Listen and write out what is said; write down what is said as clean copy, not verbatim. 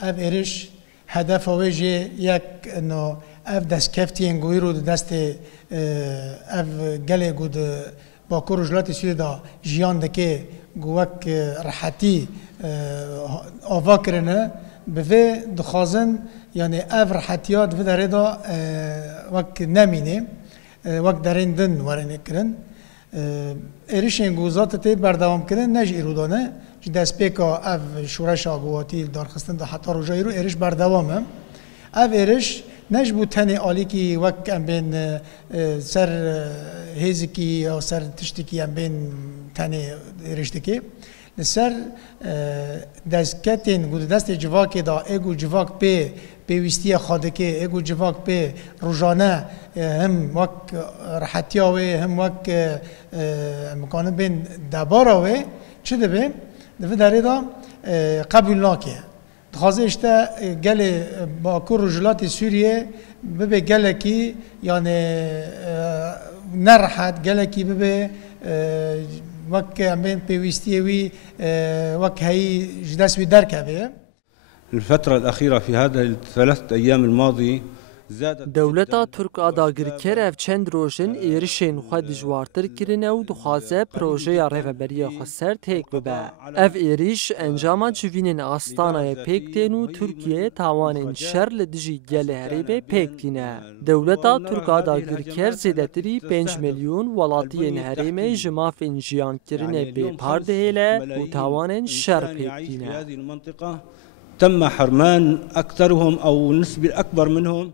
اف ایرش هدف ویجی یک انه اف دست کفتین گویرو دست اف گله گود با کورجلات سوی دا جیان دکه گوک راحتی آوا کرنه به دخازن یعنی اف راحتیات و داره دا وک نمینه وک دارین دن ورنه کرن ایرشین گوزات تی بردوام کرن نج ایرودانه دست پیکا اف شورش آگواتی دارخستن دا حتی روزایی رو ایرش بردوامه اف ایرش نج بود تنی عالی کی وک ام بین سر هیزی کی یا سر تشتی کی ام بین تنی ایرشتی کی سر دست کتین گود دست جواکی دا ایگو جواک به ویستی خاده که ایگو جواک به روزانه هم وک راحتیاوی هم وک مکانه بین دباراوی چه دبه؟ دفعه داره دا قبول ناکه دخوازه اشته گل با کور رجلات سوریه ببه گل کی یعنی نرحت گل کی ببه وك عمين بيويستي وي وك هي جداس دركبه. الفترة الأخيرة في هذه الثلاثة أيام الماضية دولتا ترک آداگرکر اف چند روشن ایرشین خود جوارتر کرنه و دخوازه پروژه رهبری خسر تک ببه. اف ایرش انجام جوینین آستانه پیکتین و ترکیه تاوان شر لدجی گل هریبه پیکتینه. دولتا ترک آداگرکر زیدتری 5 میلیون ولاتی هریمه جماف انجیان کرنه به پاردهیله و تاوان شر پیکتینه. تم حرمان أكثرهم أو النسبة الأكبر منهم